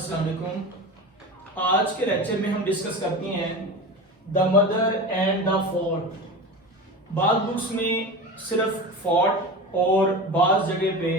السلام علیکم. آج کے لیکچر میں ہم ڈسکس کرتے ہیں the mother and the fort. بعض بکس میں صرف فورٹ اور بعض جگہ پہ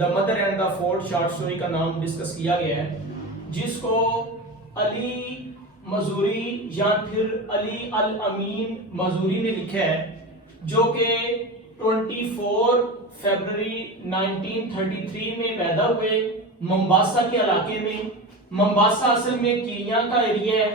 the mother and the fort short story کا نام ڈسکس کیا گیا ہے، جس کو علی مزوری یا پھر علی الامین مزوری نے لکھا ہے، جو کہ 24 فیبروری 1933 میں پیدا ہوئے ممباسا کے علاقے میں. ممباسا اصل میں کینیا کا ایریا ہے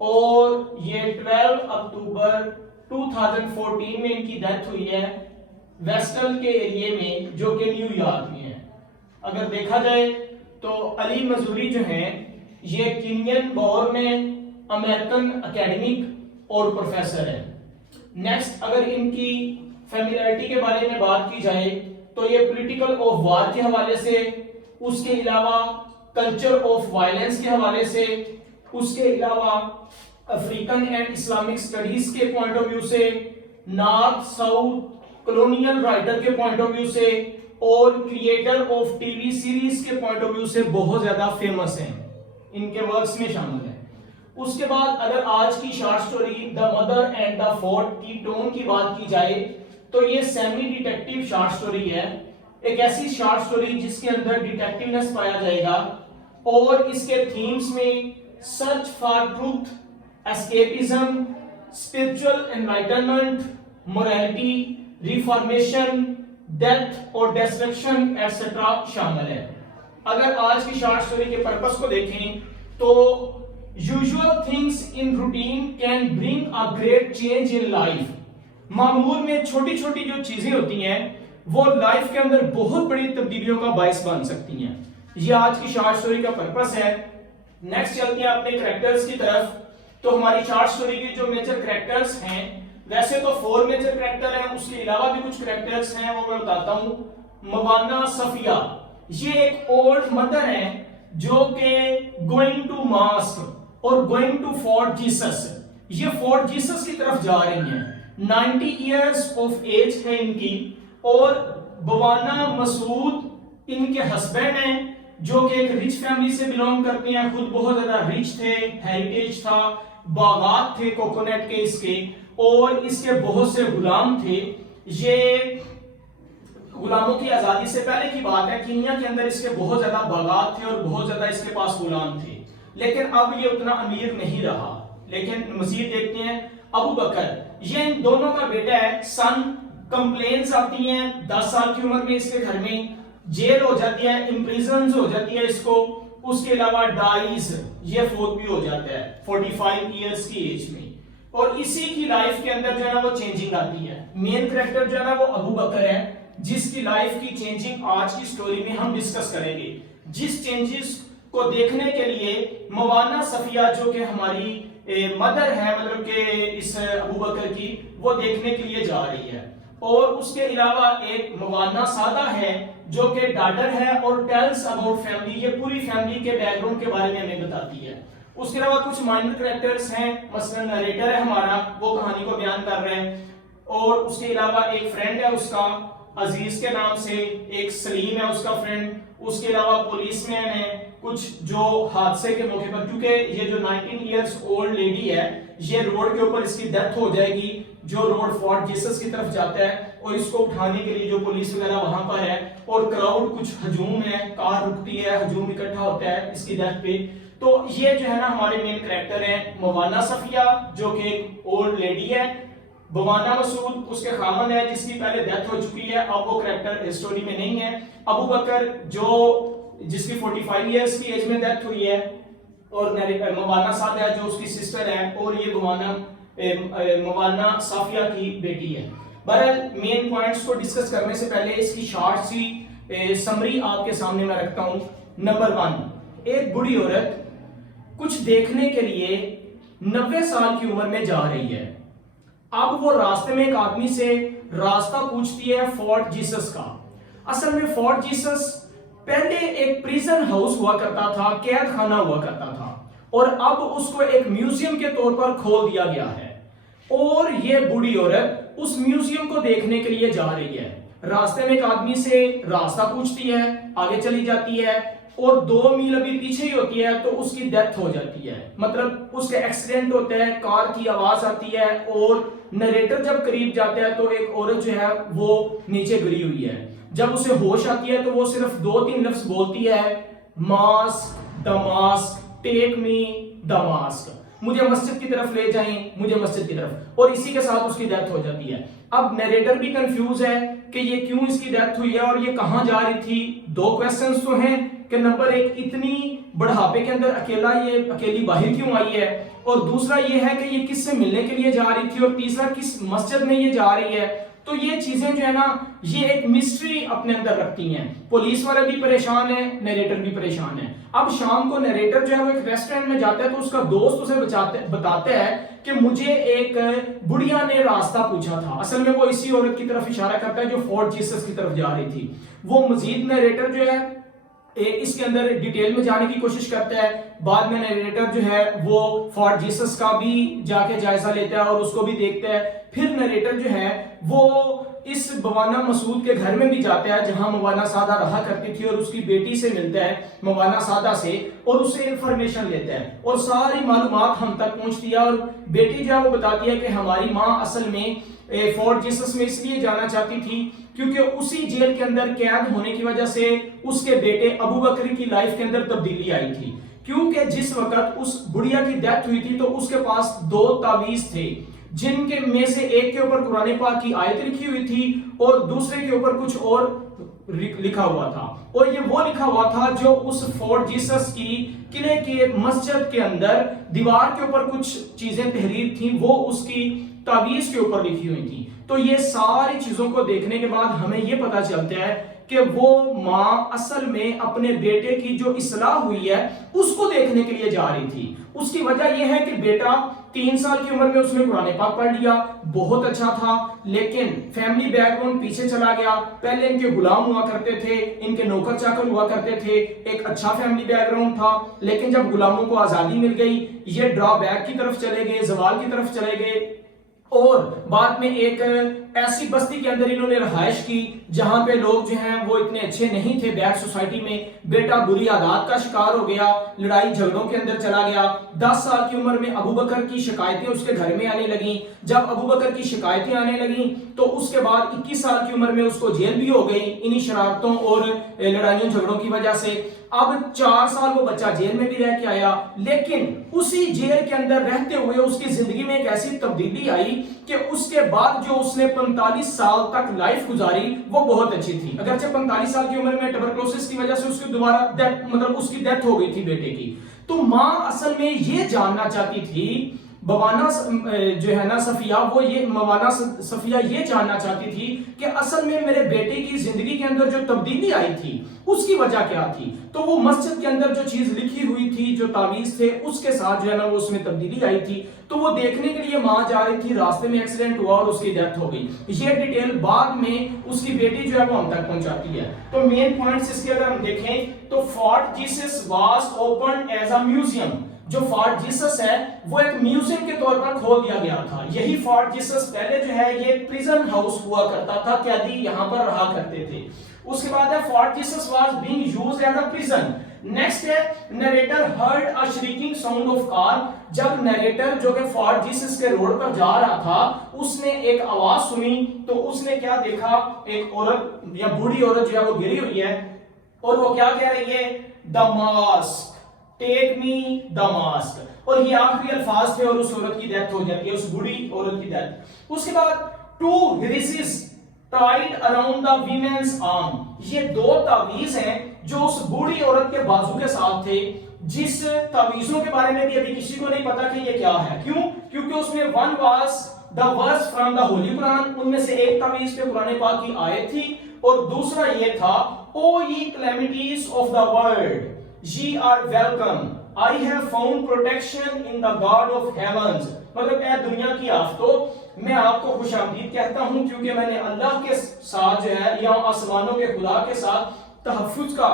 اور یہ 12 اکتوبر 2014 میں ان کی ڈیتھ ہوئی ہے ویسٹرن کے ایریا میں، جو کہ نیو یارک میں ہے. اگر دیکھا جائے تو علی مزوری جو ہیں یہ کینین بورن میں امریکن اکیڈمک اور پروفیسر ہیں. نیکسٹ اگر ان کی فیملیرٹی کے بارے میں بات کی جائے تو یہ پولیٹیکل آف وار کے حوالے سے، اس کے علاوہ کلچر آف وائلنس کے حوالے سے، اس کے علاوہ افریقن اینڈ اسلامک سٹڈیز کے پوائنٹ آف ویو سے، نارتھ ساؤتھ کلونیل رائٹر کے پوائنٹ آف ویو سے اور creator of T V series کے پوائنٹ آف ویو سے بہت زیادہ فیمس ہیں، ان کے ورکس میں شامل ہیں. اس کے بعد اگر آج کی short story the mother and the fort کی ٹون کی بات کی جائے تو یہ سیمی ڈیٹیکٹیو شارٹ سٹوری ہے، ایک ایسی شارٹ سٹوری جس کے اندر ڈیٹیکٹیونیس پایا جائے گا اور اس کے تھیمز میں search for truth, escapism, spiritual enlightenment, morality, reformation, death اور ڈسٹرکشن ایٹسٹرا شامل ہے. اگر آج کی شارٹ سٹوری کے پرپس کو دیکھیں تو usual things in routine can bring a great change in life. معمول میں چھوٹی چھوٹی جو چیزیں ہوتی ہیں وہ لائف کے اندر بہت بڑی تبدیلیوں کا باعث بن سکتی ہیں. یہ آج کی شارٹ سٹوری کا پرپس ہے. نیکسٹ چلتے ہیں اپنے کریکٹرز کی طرف. تو ہماری شارٹ سٹوری کے جو میجر کریکٹرز ہیں، ویسے تو 4 میجر کریکٹر ہیں، اس کے علاوہ بھی کچھ کریکٹرز ہیں، وہ میں بتاتا ہوں. موانا صفیہ یہ ایک اولڈ مدر ہے جو کہ گوئنگ ٹو ماسک اور گوئنگ ٹو فورٹ جیسس، یہ فورٹ جیسس کی طرف جا رہی ہیں. 90 ایئرز آف ایج ہے ان کی. اور بوانا مسعود ان کے ہسبینڈ ہیں جو کہ ایک رچ فیملی سے بلونگ کرتے ہیں، خود بہت زیادہ رچ تھے، ہیریٹیج تھا، باغات تھے کوکونٹ کے اس کے، اور اس کے بہت سے غلام تھے. یہ غلاموں کی آزادی سے پہلے کی بات ہے، کینیا کے اندر اس کے بہت زیادہ باغات تھے اور بہت زیادہ اس کے پاس غلام تھے، لیکن اب یہ اتنا امیر نہیں رہا. لیکن مزید دیکھتے ہیں ابو بکر، یہ ان دونوں کا بیٹا ہے. سن کمپلینز آتی ہیں 10 سال کی عمر میں اس کے گھر میں، جیل ہو جاتی ہے، امپریزنز ہو جاتی ہے اس کو. اس کے علاوہ ڈائز، یہ فوت بھی ہو جاتا ہے 45 ایئرز کی ایج میں. اور اسی کی لائف کے اندر جو ہے نا وہ چینجنگ آتی ہے. مین کریکٹر جو ہے نا وہ ابو بکر ہے، جس کی لائف کی چینجنگ آج کی سٹوری میں ہم ڈسکس کریں گے. جس چینجز کو دیکھنے کے لیے موانا صفیہ جو کہ ہماری مدر ہے، مطلب کہ اس ابو بکر کی، وہ دیکھنے کے لیے جا رہی ہے. اور اس کے علاوہ ایک موانا سادہ ہے جو کہ ڈاٹر ہے اور ٹیلز اباؤٹ فیملی، یہ پوری فیملی کے بیک گراؤنڈ کے بارے میں ہمیں بتاتی ہے. اس کے علاوہ کچھ مائنر کریکٹرز ہیں، مثلا نریٹر ہے ہمارا، وہ کہانی کو بیان کر رہے ہیں. اور اس کے علاوہ ایک فرینڈ ہے اس کا عزیز کے نام سے، ایک سلیم ہے اس کا فرینڈ. اس کے علاوہ پولیس مین ہے کچھ جو حادثے کے موقع پر، کیونکہ یہ جو 19 ایئرز اولڈ لیڈی ہے، یہ روڈ کے اوپر اس کی ڈیتھ ہو جائے گی، جو روڈ فورٹ جیسس کی طرف جاتا ہے، اور اس کو اٹھانے کے لیے جو پولیس وغیرہ وہاں پر ہے اور کراؤڈ کچھ ہجوم ہے، کار رکتی ہے، ہجوم اکٹھا ہوتا ہے اس کی ڈیتھ پہ. تو یہ جو ہے نا ہمارے مین کریکٹر ہیں. موانا صفیہ جو کہ ایک اولڈ لیڈی ہے، بوانا مسعود اس کے خامن ہے جس کی پہلے ڈیتھ ہو چکی ہے، اب وہ کریکٹر اسٹوری میں نہیں ہے. ابو بکر جو جس کی 45 ایئرز کی ایج میں ڈیتھ ہوئی ہے، اور موانا سعد ہے جو اس کی سسٹر ہے، اور یہ موانا صافیہ کی بیٹی ہے. بہرحال مین پوائنٹس کو ڈسکس کرنے سے پہلے اس کی شارٹ سی سمری آپ کے سامنے میں رکھتا ہوں. نمبر 1، ایک بڑی عورت کچھ دیکھنے کے لیے 90 سال کی عمر میں جا رہی ہے. اب وہ راستے میں ایک آدمی سے راستہ پوچھتی ہے فورٹ جیسس کا. اصل میں فورٹ جیسس پہلے ایک پریزن ہاؤس ہوا کرتا تھا، قید خانہ ہوا کرتا تھا، اور اب اس کو ایک میوزیم کے طور پر کھول دیا گیا ہے. اور یہ بوڑھی عورت اس میوزیم کو دیکھنے کے لیے جا رہی ہے. راستے میں ایک آدمی سے راستہ پوچھتی ہے، آگے چلی جاتی ہے. اور 2 میل ابھی پیچھے ہی ہوتی ہے تو اس کی ڈیتھ ہو جاتی ہے، مطلب اس کا ایکسیڈنٹ ہوتا ہے، کار کی آواز آتی ہے اور نریٹر جب قریب جاتا ہے تو ایک عورت جو ہے وہ نیچے گری ہوئی ہے. جب اسے ہوش آتی ہے تو وہ صرف 2-3 لفظ بولتی ہے، ماسک دماسک، ٹیک می دماسک، مجھے مسجد کی طرف لے جائیں، مجھے مسجد کی طرف، اور اسی کے ساتھ اس کی ڈیتھ ہو جاتی ہے. اب نیریٹر بھی کنفیوز ہے کہ یہ کیوں اس کی ڈیتھ ہوئی ہے اور یہ کہاں جا رہی تھی. 2 کویسچنز تو ہیں کہ نمبر 1 اتنی بڑھاپے کے اندر اکیلی باہر کیوں آئی ہے، اور دوسرا یہ ہے کہ یہ کس سے ملنے کے لیے جا رہی تھی، اور تیسرا کس مسجد میں یہ جا رہی ہے. تو یہ چیزیں جو ہے نا یہ ایک مسٹری اپنے اندر رکھتی ہیں. پولیس والے بھی پریشان ہیں، نیریٹر بھی پریشان ہے. اب شام کو نیریٹر جو ہے وہ ایک ریسٹورنٹ میں جاتا ہے تو اس کا دوست اسے بتاتا ہے کہ مجھے ایک بڑھیا نے راستہ پوچھا تھا. اصل میں وہ اسی عورت کی طرف اشارہ کرتا ہے جو فورٹ جیسس کی طرف جا رہی تھی. وہ مزید نیریٹر جو ہے اس کے اندر ڈیٹیل میں جانے کی کوشش کرتا ہے. بعد میں نیریٹر جو ہے وہ فورٹ جیسس کا بھی جا کے جائزہ لیتا ہے اور اس کو بھی دیکھتا ہے. پھر نیریٹر جو ہے وہ اس موانا مسعود کے گھر میں بھی جاتا ہے جہاں موانا سادہ رہا کرتی تھی، اور اس کی بیٹی سے ملتا ہے موانا سادہ سے اور اس سے انفارمیشن لیتا ہے اور ساری معلومات ہم تک پہنچتی ہے. اور بیٹی جو ہے وہ بتاتی ہے کہ ہماری ماں اصل میں فورٹ جیسس میں اس لیے جانا چاہتی تھی کیونکہ اسی جیل کے اندر قید ہونے کی وجہ سے اس کے بیٹے ابو بکر کی لائف کے اندر تبدیلی آئی تھی. کیونکہ جس وقت اس بڑھیا کی ڈیتھ ہوئی تھی تو اس کے پاس 2 تعویذ تھے جن کے میں سے ایک کے اوپر قرآن پاک کی آیت لکھی ہوئی تھی اور دوسرے کے اوپر کچھ اور لکھا ہوا تھا. اور یہ وہ لکھا ہوا تھا جو اس فورٹ جیسس کی قلعے کے مسجد کے اندر دیوار کے اوپر کچھ چیزیں تحریر تھیں، وہ اس کی تعویذ کے اوپر لکھی ہوئی تھی. تو یہ ساری چیزوں کو دیکھنے کے بعد ہمیں یہ پتا چلتا ہے کہ وہ ماں اصل میں اپنے بیٹے کی جو اصلاح ہوئی ہے اس کو دیکھنے کے لیے جا رہی تھی. اس کی وجہ یہ ہے کہ بیٹا 3 سال کی عمر میں اس نے قرآن پاک پڑھ لیا، بہت اچھا تھا، لیکن فیملی بیک گراؤنڈ پیچھے چلا گیا. پہلے ان کے غلام ہوا کرتے تھے، ان کے نوکر چاکر ہوا کرتے تھے، ایک اچھا فیملی بیک گراؤنڈ تھا. لیکن جب غلاموں کو آزادی مل گئی یہ ڈرا بیک کی طرف چلے گئے، زوال کی طرف چلے گئے، اور بعد میں ایک ایسی بستی کے اندر انہوں نے رہائش کی جہاں پہ لوگ جو ہیں وہ اتنے اچھے نہیں تھے بیک سوسائٹی میں. بیٹا بری عادات کا شکار ہو گیا، لڑائی جھگڑوں کے اندر چلا گیا. 10 سال کی عمر میں ابو بکر کی شکایتیں اس کے گھر میں آنے لگیں. جب ابو بکر کی شکایتیں آنے لگیں تو اس کے بعد 21 سال کی عمر میں اس کو جیل بھی ہو گئی انہی شرارتوں اور لڑائیوں جھگڑوں کی وجہ سے. اب 4 سال وہ بچہ جیل میں بھی رہ کے آیا، لیکن اسی جیل کے اندر رہتے ہوئے اس کی زندگی میں ایک ایسی تبدیلی آئی کہ اس کے بعد جو اس نے 45 سال تک لائف گزاری وہ بہت اچھی تھی. اگرچہ 45 سال کی عمر میں ٹبرکلوسس کی وجہ سے اس کی دوبارہ اس کی ڈیتھ ہو گئی تھی بیٹے کی. تو ماں اصل میں یہ جاننا چاہتی تھی، موانا جو ہے نا صفیہ، وہ یہ موانا صفیہ یہ جاننا چاہتی تھی کہ اصل میں میرے بیٹے کی زندگی کے اندر جو تبدیلی آئی تھی اس کی وجہ کیا تھی. تو وہ مسجد کے اندر جو چیز لکھی ہوئی تھی، جو تعویذ تھے، اس کے ساتھ جو ہے نا وہ اس میں تبدیلی آئی تھی. تو وہ دیکھنے کے لیے ماں جا رہی تھی، راستے میں ایکسیڈنٹ ہوا اور اس کی ڈیتھ ہو گئی. یہ ڈیٹیل بعد میں اس کی بیٹی جو ہے وہ ہم تک پہنچاتی ہے. تو مین پوائنٹس اس کے اگر ہم دیکھیں تو Fort Jesus was opened as a museum. جو فورٹ جیسس ہے وہ ایک میوزیم کے طور پر کھول دیا گیا تھا. یہی فورٹ جیسس پہلے جو ہے یہ پریزن ہاؤس ہوا کرتا تھا، قیدی یہاں پر رہا کرتے تھے. اس کے بعد ہے Fort Jesus was being used as a prison. Next ہے narrator heard a shrieking sound of car. جب نیریٹر جو کہ فورٹ جیسس کے روڈ پر جا رہا تھا اس نے ایک آواز سنی تو اس نے کیا دیکھا، ایک عورت یا بوڑھی عورت جو ہے وہ گری ہوئی ہے اور وہ کیا کہہ رہی ہے، دماسک، ٹیک می دماسک. اور یہ آخری الفاظ تھے اور اس عورت کی ڈیتھ ہو جاتی ہے، اس بوڑھی عورت کی ڈیتھ. اس کے بعد 2 ہریسز tied around the women's arm. یہ 2 تعویذ ہیں جو اس بوڑھی عورت کے بازو کے ساتھ تھے، جس تعویذوں کے بارے میں بھی ابھی کسی کو نہیں پتا کہ یہ کیا ہے. کیوں؟ کیونکہ اس میں one was the verse from the Holy Quran. ان میں سے ایک تعویذ پہ قرآن پاک کی آیت تھی اور دوسرا یہ تھا O ye calamities of the world, ye are welcome. I have found protection in the God of heavens. مطلب اے دنیا کی آفتوں، میں آپ کو خوش آمدید کہتا ہوں کیونکہ میں نے اللہ کے ساتھ جو ہے یا آسمانوں کے خدا کے ساتھ تحفظ کا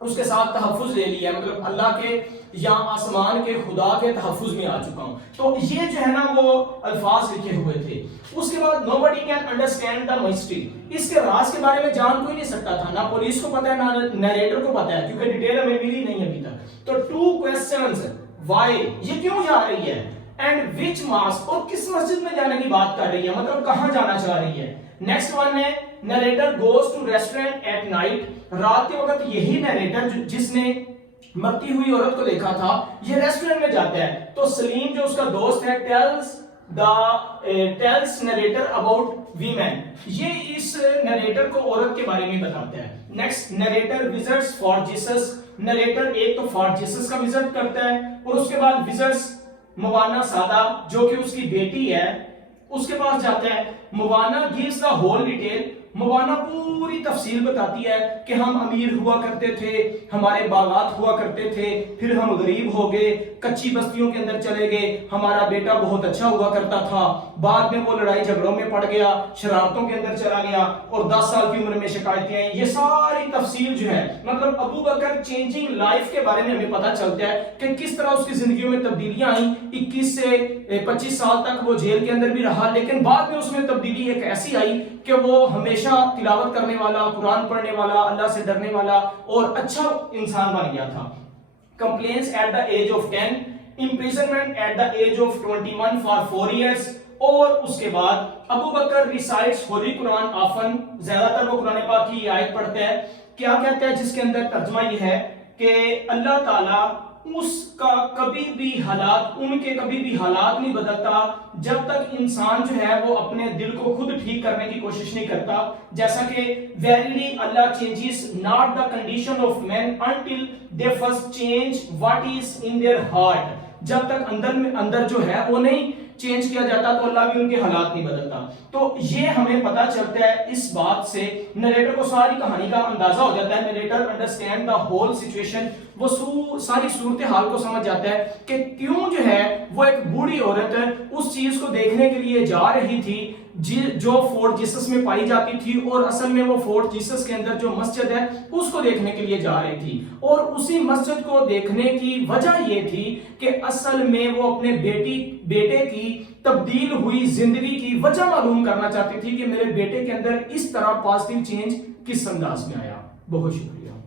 اس کے ساتھ تحفظ لے لیا، مطلب اللہ کے یا آسمان کے خدا کے تحفظ میں آ چکا ہوں. تو یہ جو ہے نا وہ الفاظ لکھے ہوئے تھے. اس کے بعد nobody can understand the mystery، اس کے راز کے بارے میں جان کوئی نہیں سکتا تھا، نہ پولیس کو پتا ہے نہ نیریٹر کو پتا ہے، کیونکہ ڈیٹیل ہمیں ملی نہیں ابھی تک. تو 2 questions، why یہ کیوں جا رہی ہے، اینڈ which mosque اور کس مسجد میں جانے کی بات کر رہی ہے، مطلب کہاں جانا چاہ رہی ہے. نیکسٹ ون ہے narrator goes to restaurant at night، رات کے وقت یہی narrator جس نے مرتی ہوئی عورت کو دیکھا تھا یہ ریسٹورنٹ میں جاتا ہے. تو سلیم جو اس کا دوست ہے tells narrator about women، یہ اس narrator کو عورت کے بارے میں بتاتا ہے. Next narrator visits Fort Jesus، narrator ایک تو Fort Jesus کا وزٹ کرتا ہے اور اس کے بعد visits موانا سادہ جو کہ اس کی بیٹی ہے اس کے پاس جاتا ہے. موانا gives the whole detail، موانا پوری تفصیل بتاتی ہے کہ ہم امیر ہوا کرتے تھے، ہمارے باغات ہوا کرتے تھے، پھر ہم غریب ہو گئے، کچی بستیوں کے اندر چلے گئے، ہمارا بیٹا بہت اچھا ہوا کرتا تھا، بعد میں وہ لڑائی جھگڑوں میں پڑ گیا، شرارتوں کے اندر چلا گیا اور 10 سال کی عمر میں شکایتیں آئیں. یہ ساری تفصیل جو ہے مطلب ابو بکر چینجنگ لائف کے بارے میں ہمیں پتہ چلتا ہے کہ کس طرح اس کی زندگیوں میں تبدیلیاں آئیں. 21 سے 25 سال تک وہ جیل کے اندر بھی رہا، لیکن بعد میں اس میں تبدیلی ایک ایسی آئی کہ وہ ہمیشہ تلاوت کرنے والا، قرآن پڑھنے والا، اللہ سے ڈرنے والا اور اچھا انسان بن گیا تھا. Complaints at the age of 10، imprisonment at the age of 21 for 4 years، اور اس کے بعد ابو بکر recites Holy Quran often، زیادہ تر وہ قرآن پاک کی آیت پڑھتا ہے. کیا کہتا ہے جس کے اندر ترجمہ یہ ہے کہ اللہ تعالیٰ اس کا کبھی بھی حالات، ان کے کبھی بھی حالات نہیں بدلتا جب تک انسان جو ہے وہ اپنے دل کو خود ٹھیک کرنے کی کوشش نہیں کرتا. جیسا کہ verily Allah changes not the condition of men until they first change what is in their heart، جب تک اندر جو ہے وہ نہیں چینج کیا جاتا تو اللہ بھی ان کے حالات نہیں بدلتا. تو یہ ہمیں پتا چلتا ہے اس بات سے، نریٹر کو ساری کہانی کا اندازہ ہو جاتا ہے، narrator understand the whole situation, وہ ساری صورتحال کو سمجھ جاتا ہے کہ کیوں جو ہے وہ ایک بوڑھی عورت اس چیز کو دیکھنے کے لیے جا رہی تھی جو فورٹ جیسس میں پائی جاتی تھی، اور اصل میں وہ فورٹ جیسس کے اندر جو مسجد ہے اس کو دیکھنے کے لیے جا رہی تھی. اور اسی مسجد کو دیکھنے کی وجہ یہ تھی کہ اصل میں وہ اپنے بیٹے کی تبدیل ہوئی زندگی کی وجہ معلوم کرنا چاہتی تھی کہ میرے بیٹے کے اندر اس طرح پازیٹیو چینج کس انداز میں آیا. بہت شکریہ.